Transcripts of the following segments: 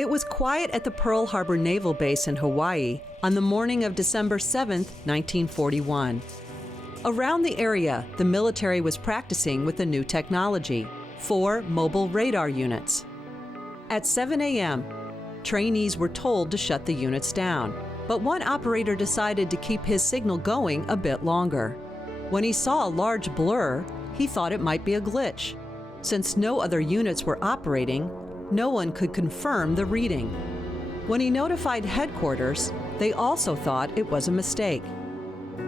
It was quiet at the Pearl Harbor Naval Base in Hawaii on the morning of December 7, 1941. Around the area, the military was practicing with the new technology, 4 mobile radar units. At 7 a.m., trainees were told to shut the units down, but one operator decided to keep his signal going a bit longer. When he saw a large blur, he thought it might be a glitch. Since no other units were operating, no one could confirm the reading. When he notified headquarters, they also thought it was a mistake.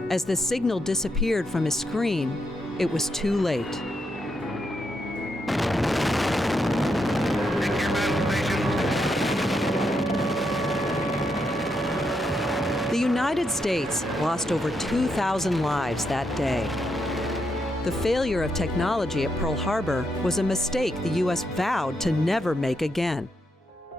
As the signal disappeared from his screen, it was too late. The United States lost over 2,000 lives that day. The failure of technology at Pearl Harbor was a mistake the U.S. vowed to never make again.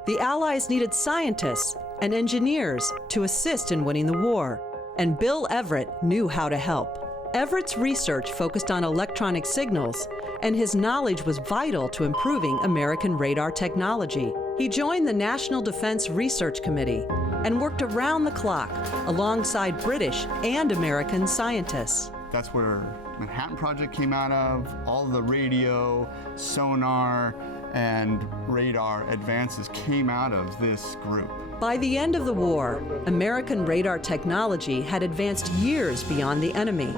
The Allies needed scientists and engineers to assist in winning the war, and Bill Everett knew how to help. Everett's research focused on electronic signals, and his knowledge was vital to improving American radar technology. He joined the National Defense Research Committee and worked around the clock alongside British and American scientists. That's where Manhattan Project came out of. All the radio, sonar, and radar advances came out of this group. By the end of the war, American radar technology had advanced years beyond the enemy.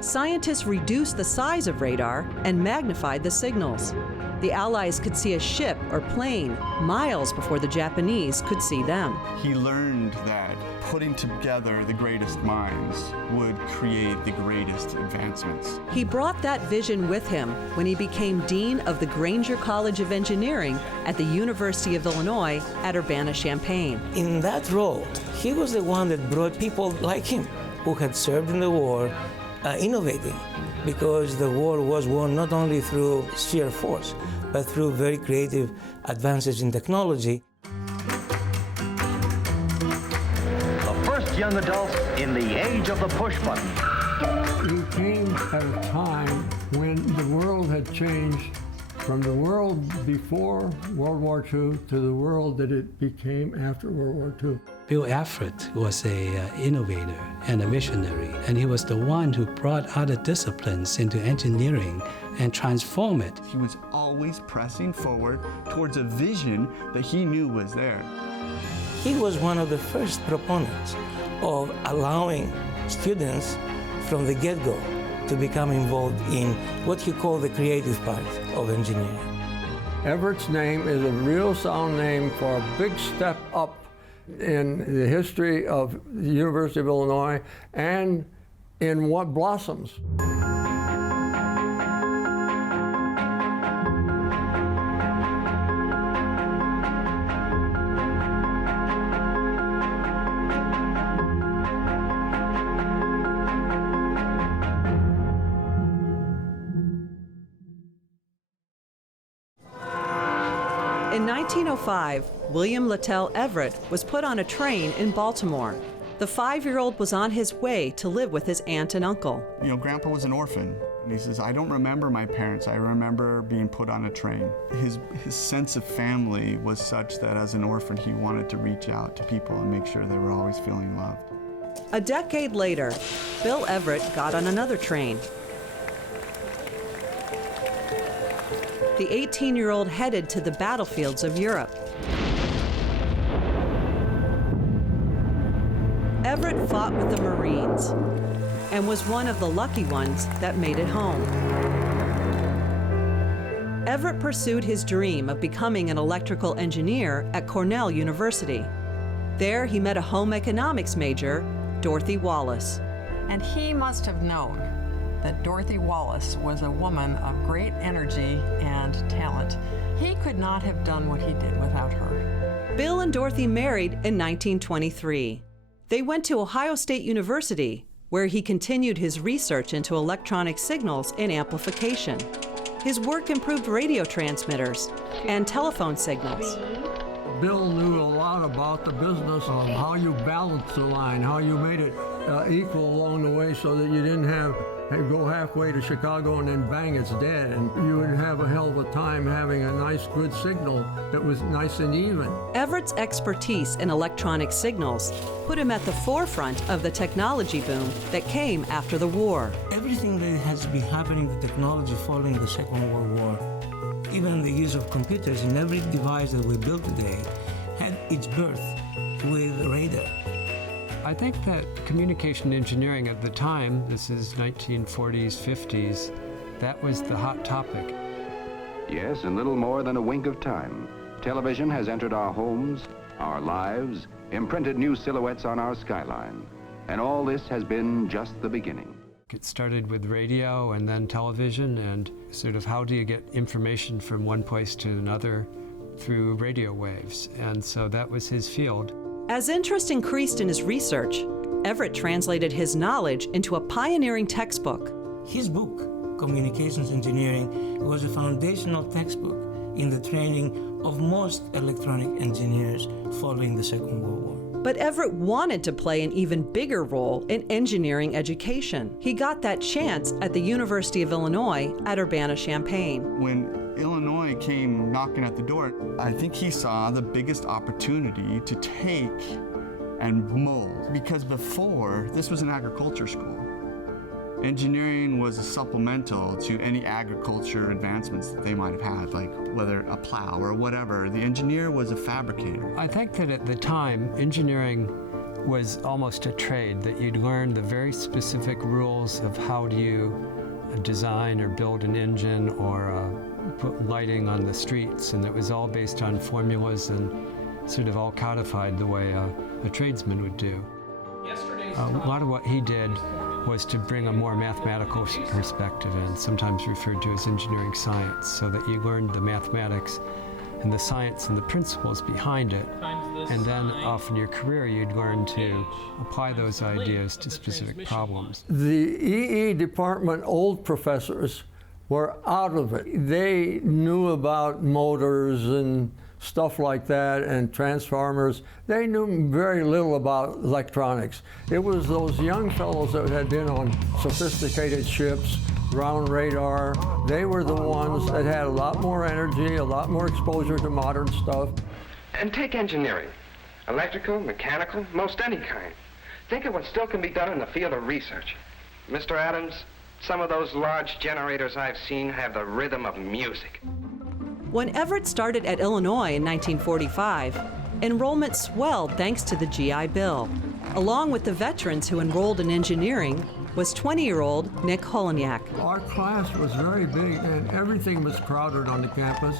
Scientists reduced the size of radar and magnified the signals. The Allies could see a ship or plane miles before the Japanese could see them. He learned that putting together the greatest minds would create the greatest advancements. He brought that vision with him when he became Dean of the Grainger College of Engineering at the University of Illinois at Urbana-Champaign. In that role, he was the one that brought people like him who had served in the war innovating, because the war was won not only through sheer force, but through very creative advances in technology. The first young adult in the age of the push button. He came at a time when the world had changed from the world before World War II to the world that it became after World War II. Bill Everett was an innovator and a visionary, and he was the one who brought other disciplines into engineering and transformed it. He was always pressing forward towards a vision that he knew was there. He was one of the first proponents of allowing students from the get-go to become involved in what he called the creative part of engineering. Everett's name is a real sound name for a big step up in the history of the University of Illinois and in what blossoms. In 1905, William Littell Everett was put on a train in Baltimore. The 5-year-old was on his way to live with his aunt and uncle. You know, Grandpa was an orphan, and he says, I don't remember my parents. I remember being put on a train. His sense of family was such that as an orphan, he wanted to reach out to people and make sure they were always feeling loved. A decade later, Bill Everett got on another train. The 18-year-old headed to the battlefields of Europe. Everett fought with the Marines and was one of the lucky ones that made it home. Everett pursued his dream of becoming an electrical engineer at Cornell University. There he met a home economics major, Dorothy Wallace. And he must have known that Dorothy Wallace was a woman of great energy and talent. He could not have done what he did without her. Bill and Dorothy married in 1923. They went to Ohio State University, where he continued his research into electronic signals and amplification. His work improved radio transmitters and telephone signals. Bill knew a lot about the business of how you balance the line, how you made it equal along the way so that you didn't have go halfway to Chicago and then bang, it's dead. And you would have a hell of a time having a nice, good signal that was nice and even. Everett's expertise in electronic signals put him at the forefront of the technology boom that came after the war. Everything that has been happening with technology following the Second World War, even the use of computers in every device that we build today, had its birth with radar. I think that communication engineering at the time, this is 1940s, 50s, that was the hot topic. Yes, in little more than a wink of time, television has entered our homes, our lives, imprinted new silhouettes on our skyline. And all this has been just the beginning. It started with radio and then television, and sort of how do you get information from one place to another through radio waves. And so that was his field. As interest increased in his research, Everett translated his knowledge into a pioneering textbook. His book, Communications Engineering, was a foundational textbook in the training of most electronic engineers following the Second World War. But Everett wanted to play an even bigger role in engineering education. He got that chance at the University of Illinois at Urbana-Champaign. When Illinois came knocking at the door, I think he saw the biggest opportunity to take and mold. Because before, this was an agriculture school. Engineering was a supplemental to any agriculture advancements that they might have had, like whether a plow or whatever. The engineer was a fabricator. I think that at the time, engineering was almost a trade, that you'd learn the very specific rules of how do you design or build an engine or put lighting on the streets, and it was all based on formulas and sort of all codified the way a tradesman would do. A lot of what he did was to bring a more mathematical perspective in, sometimes referred to as engineering science, so that you learned the mathematics and the science and the principles behind it. And then off in your career, you'd learn to apply those ideas to specific problems. The EE department old professors were out of it. They knew about motors and stuff like that and transformers. They knew very little about electronics. It was those young fellows that had been on sophisticated ships, ground radar. They were the ones that had a lot more energy, a lot more exposure to modern stuff. And take engineering, electrical, mechanical, most any kind. Think of what still can be done in the field of research. Mr. Adams, some of those large generators I've seen have the rhythm of music. When Everett started at Illinois in 1945, enrollment swelled thanks to the GI Bill. Along with the veterans who enrolled in engineering was 20-year-old Nick Holonyak. Our class was very big and everything was crowded on the campus.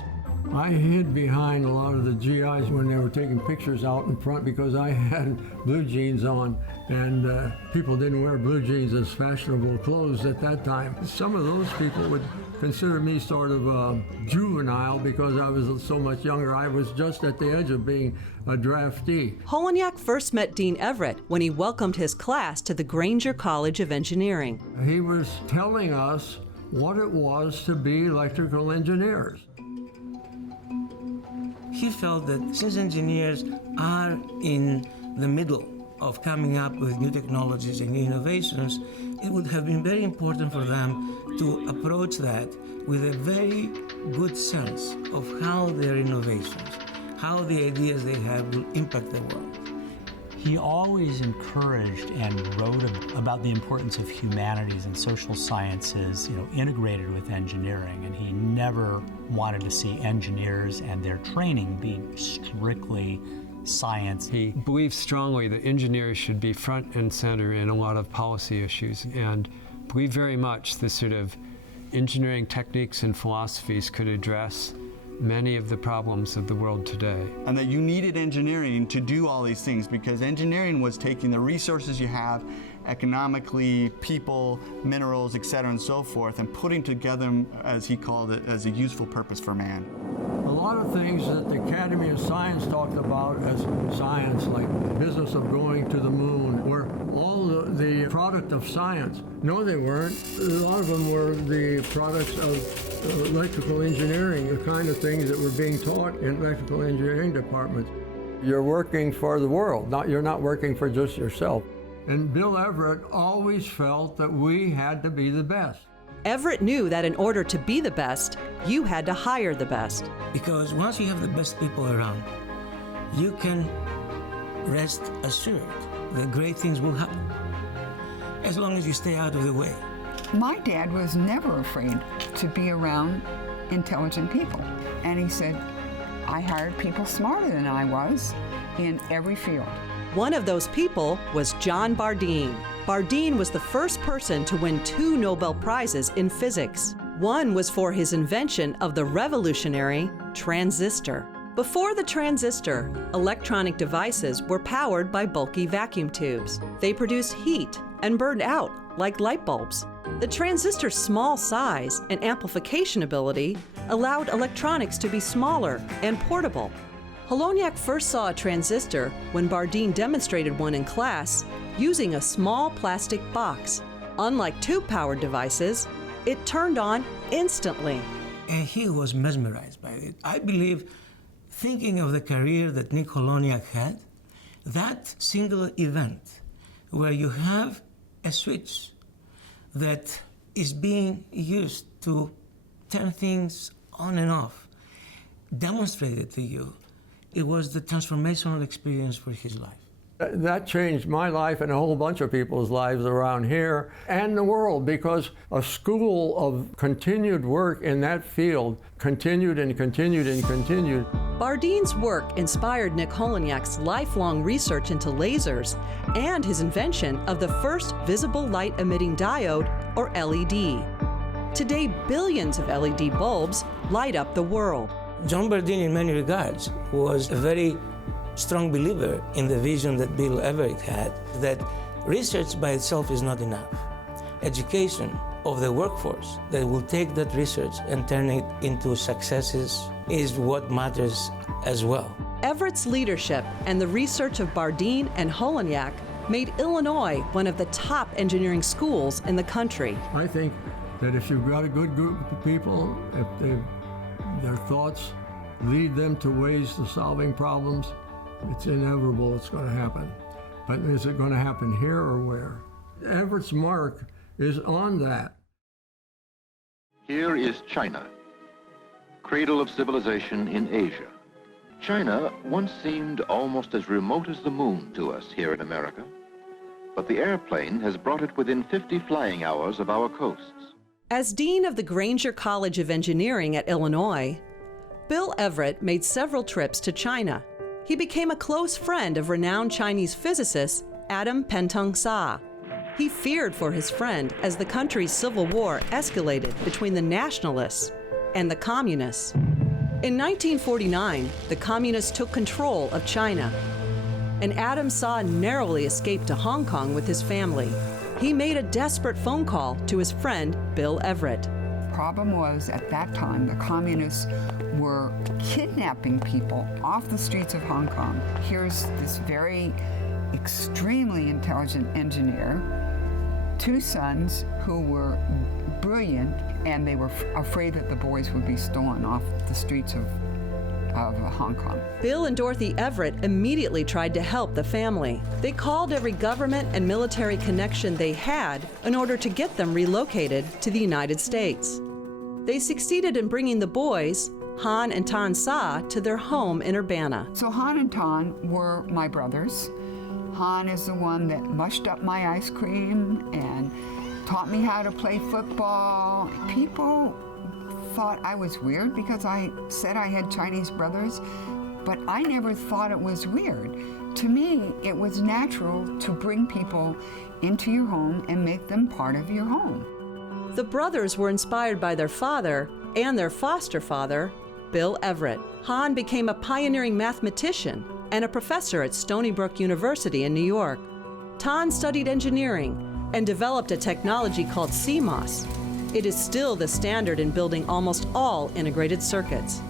I hid behind a lot of the GIs when they were taking pictures out in front because I had blue jeans on, and people didn't wear blue jeans as fashionable clothes at that time. Some of those people would consider me sort of juvenile because I was so much younger. I was just at the edge of being a draftee. Holonyak first met Dean Everett when he welcomed his class to the Grainger College of Engineering. He was telling us what it was to be electrical engineers. He felt that since engineers are in the middle of coming up with new technologies and new innovations, it would have been very important for them to approach that with a very good sense of how their innovations, how the ideas they have will impact the world. He always encouraged and wrote about the importance of humanities and social sciences, integrated with engineering, and he never wanted to see engineers and their training be strictly science. He believed strongly that engineers should be front and center in a lot of policy issues, and believed very much the sort of engineering techniques and philosophies could address many of the problems of the world today. And that you needed engineering to do all these things because engineering was taking the resources you have, economically, people, minerals, et cetera, and so forth, and putting together them, as he called it, as a useful purpose for man. A lot of things that the Academy of Science talked about as science, like the business of going to the moon, were all the product of science. No, they weren't. A lot of them were the products of electrical engineering, the kind of things that were being taught in electrical engineering departments. You're working for the world, you're not working for just yourself. And Bill Everett always felt that we had to be the best. Everett knew that in order to be the best, you had to hire the best. Because once you have the best people around, you can rest assured that great things will happen, as long as you stay out of the way. My dad was never afraid to be around intelligent people. And he said, I hired people smarter than I was in every field. One of those people was John Bardeen. Bardeen was the first person to win 2 Nobel Prizes in physics. One was for his invention of the revolutionary transistor. Before the transistor, electronic devices were powered by bulky vacuum tubes. They produced heat and burned out like light bulbs. The transistor's small size and amplification ability allowed electronics to be smaller and portable. Holonyak first saw a transistor when Bardeen demonstrated one in class using a small plastic box. Unlike tube-powered devices, it turned on instantly. And he was mesmerized by it. I believe, thinking of the career that Nick Holonyak had, that single event where you have a switch that is being used to turn things on and off, demonstrated to you, it was the transformational experience for his life. That changed my life and a whole bunch of people's lives around here and the world, because a school of continued work in that field continued and continued and continued. Bardeen's work inspired Nick Holonyak's lifelong research into lasers and his invention of the first visible light-emitting diode, or LED. Today, billions of LED bulbs light up the world. John Bardeen, in many regards, was a very strong believer in the vision that Bill Everett had, that research by itself is not enough. Education of the workforce that will take that research and turn it into successes is what matters as well. Everett's leadership and the research of Bardeen and Holonyak made Illinois one of the top engineering schools in the country. I think that if you've got a good group of people, if their thoughts lead them to ways to solving problems, it's inevitable it's going to happen. But is it going to happen here or where? Everett's mark is on that. Here is China, cradle of civilization in Asia. China once seemed almost as remote as the moon to us here in America, but the airplane has brought it within 50 flying hours of our coasts. As dean of the Grainger College of Engineering at Illinois, Bill Everett made several trips to China. He became a close friend of renowned Chinese physicist Adam Pentong-Sa. He feared for his friend as the country's civil war escalated between the nationalists and the communists. In 1949, the communists took control of China, and Adam Sa narrowly escaped to Hong Kong with his family. He made a desperate phone call to his friend Bill Everett. The problem was, at that time, the communists were kidnapping people off the streets of Hong Kong. Here's this very extremely intelligent engineer, 2 sons who were brilliant, and they were afraid that the boys would be stolen off the streets of Hong Kong. Bill and Dorothy Everett immediately tried to help the family. They called every government and military connection they had in order to get them relocated to the United States. They succeeded in bringing the boys, Han and Tan Sa, to their home in Urbana. So Han and Tan were my brothers. Han is the one that mushed up my ice cream and taught me how to play football. People thought I was weird because I said I had Chinese brothers, but I never thought it was weird. To me, it was natural to bring people into your home and make them part of your home. The brothers were inspired by their father and their foster father, Bill Everett. Han became a pioneering mathematician and a professor at Stony Brook University in New York. Tan studied engineering and developed a technology called CMOS. It is still the standard in building almost all integrated circuits.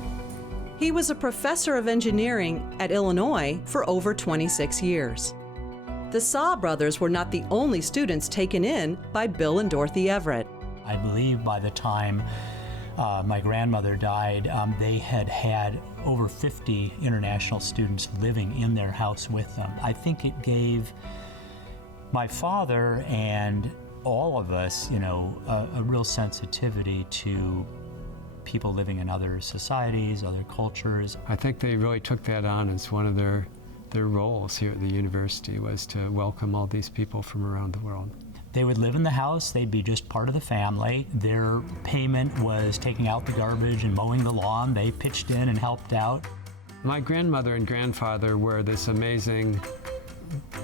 He was a professor of engineering at Illinois for over 26 years. The Sa brothers were not the only students taken in by Bill and Dorothy Everett. I believe by the time my grandmother died, they had had over 50 international students living in their house with them. I think it gave My father and all of us, a real sensitivity to people living in other societies, other cultures. I think they really took that on as one of their roles here at the university, was to welcome all these people from around the world. They would live in the house, they'd be just part of the family. Their payment was taking out the garbage and mowing the lawn. They pitched in and helped out. My grandmother and grandfather were this amazing,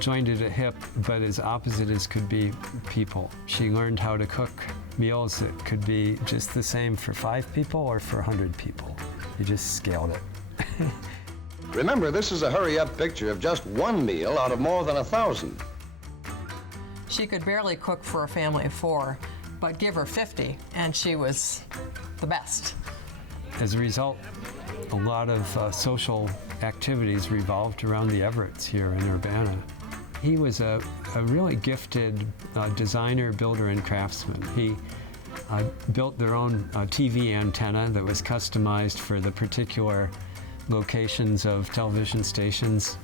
joined at a hip, but as opposite as could be people. She learned how to cook meals that could be just the same for 5 people or for 100 people. They just scaled it. Remember, this is a hurry-up picture of just one meal out of more than 1,000. She could barely cook for a family of 4, but give her 50, and she was the best. As a result, a lot of social activities revolved around the Everetts here in Urbana. He was a really gifted designer, builder, and craftsman. He built their own TV antenna that was customized for the particular locations of television stations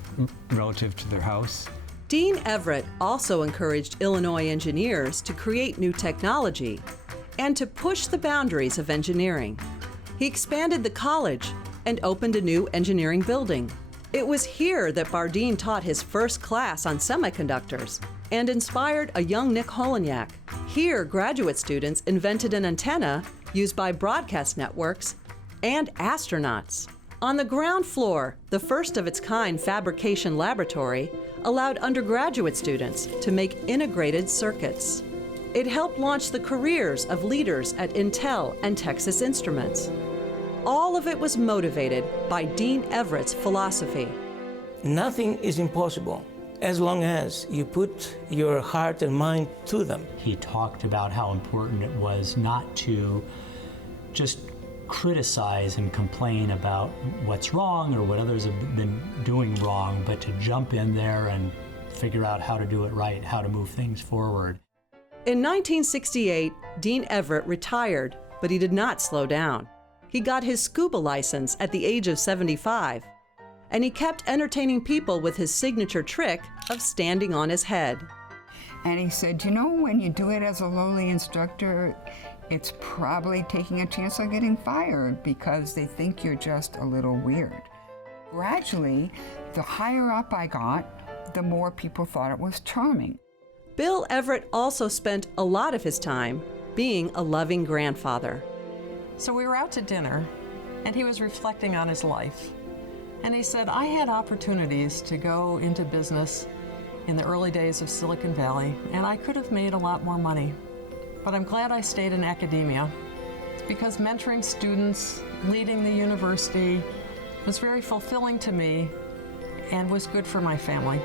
relative to their house. Dean Everett also encouraged Illinois engineers to create new technology and to push the boundaries of engineering. He expanded the college and opened a new engineering building. It was here that Bardeen taught his first class on semiconductors and inspired a young Nick Holonyak. Here, graduate students invented an antenna used by broadcast networks and astronauts. On the ground floor, the first of its kind fabrication laboratory allowed undergraduate students to make integrated circuits. It helped launch the careers of leaders at Intel and Texas Instruments. All of it was motivated by Dean Everett's philosophy. Nothing is impossible as long as you put your heart and mind to them. He talked about how important it was not to just criticize and complain about what's wrong or what others have been doing wrong, but to jump in there and figure out how to do it right, how to move things forward. In 1968, Dean Everett retired, but he did not slow down. He got his scuba license at the age of 75, and he kept entertaining people with his signature trick of standing on his head. And he said, when you do it as a lowly instructor, it's probably taking a chance of getting fired because they think you're just a little weird. Gradually, the higher up I got, the more people thought it was charming. Bill Everett also spent a lot of his time being a loving grandfather. So we were out to dinner, and he was reflecting on his life. And he said, I had opportunities to go into business in the early days of Silicon Valley, and I could have made a lot more money. But I'm glad I stayed in academia because mentoring students, leading the university was very fulfilling to me and was good for my family.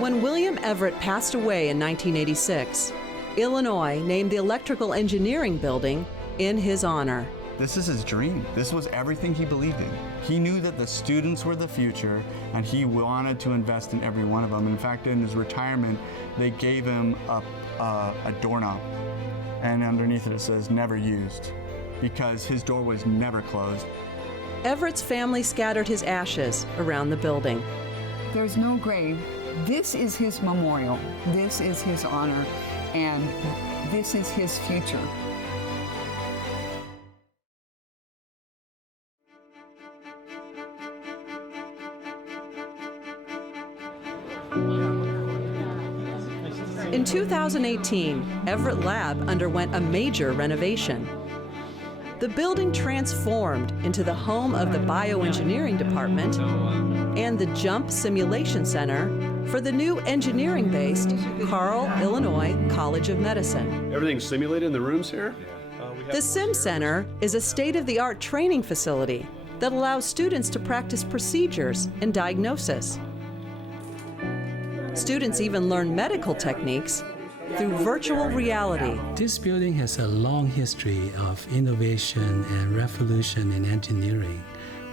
When William Everett passed away in 1986, Illinois named the Electrical Engineering Building in his honor. This is his dream. This was everything he believed in. He knew that the students were the future, and he wanted to invest in every one of them. In fact, in his retirement, they gave him a doorknob, and underneath it says, "Never used," because his door was never closed. Everett's family scattered his ashes around the building. There's no grave. This is his memorial. This is his honor, and this is his future. In 2018, Everett Lab underwent a major renovation. The building transformed into the home of the bioengineering department and the Jump Simulation Center for the new engineering-based Carle, Illinois College of Medicine. Everything's simulated in the rooms here? The Sim Center is a state-of-the-art training facility that allows students to practice procedures and diagnosis. Students even learn medical techniques through virtual reality. This building has a long history of innovation and revolution in engineering.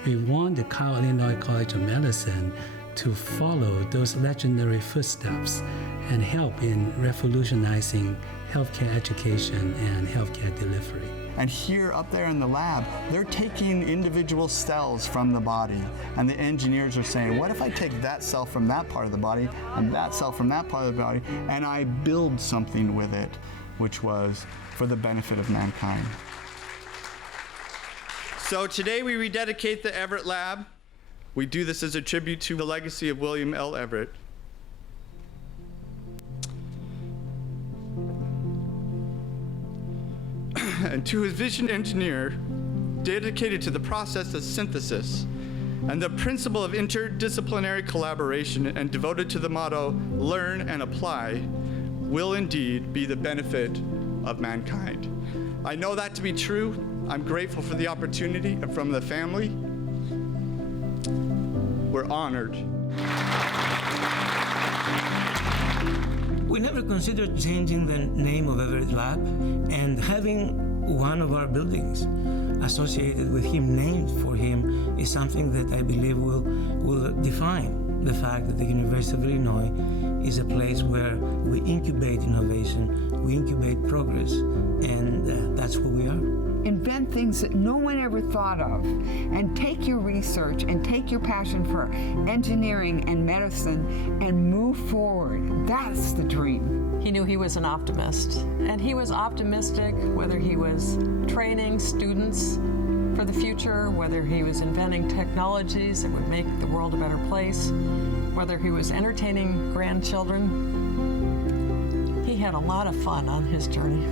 We want the Carle, Illinois College of Medicine to follow those legendary footsteps and help in revolutionizing healthcare education and healthcare delivery. And here, up there in the lab, they're taking individual cells from the body, and the engineers are saying, what if I take that cell from that part of the body and that cell from that part of the body, and I build something with it, which was for the benefit of mankind. So today we rededicate the Everett Lab. We do this as a tribute to the legacy of William L. Everett. And to his vision engineer, dedicated to the process of synthesis and the principle of interdisciplinary collaboration and devoted to the motto, learn and apply, will indeed be the benefit of mankind. I know that to be true. I'm grateful for the opportunity and from the family. We're honored. We never considered changing the name of Everett Lab, and having one of our buildings associated with him, named for him, is something that I believe will define the fact that the University of Illinois is a place where we incubate innovation, we incubate progress, and that's who we are. Invent things that no one ever thought of, and take your research and take your passion for engineering and medicine and move forward. That's the dream. He knew he was an optimist, and he was optimistic whether he was training students for the future, whether he was inventing technologies that would make the world a better place, whether he was entertaining grandchildren. He had a lot of fun on his journey.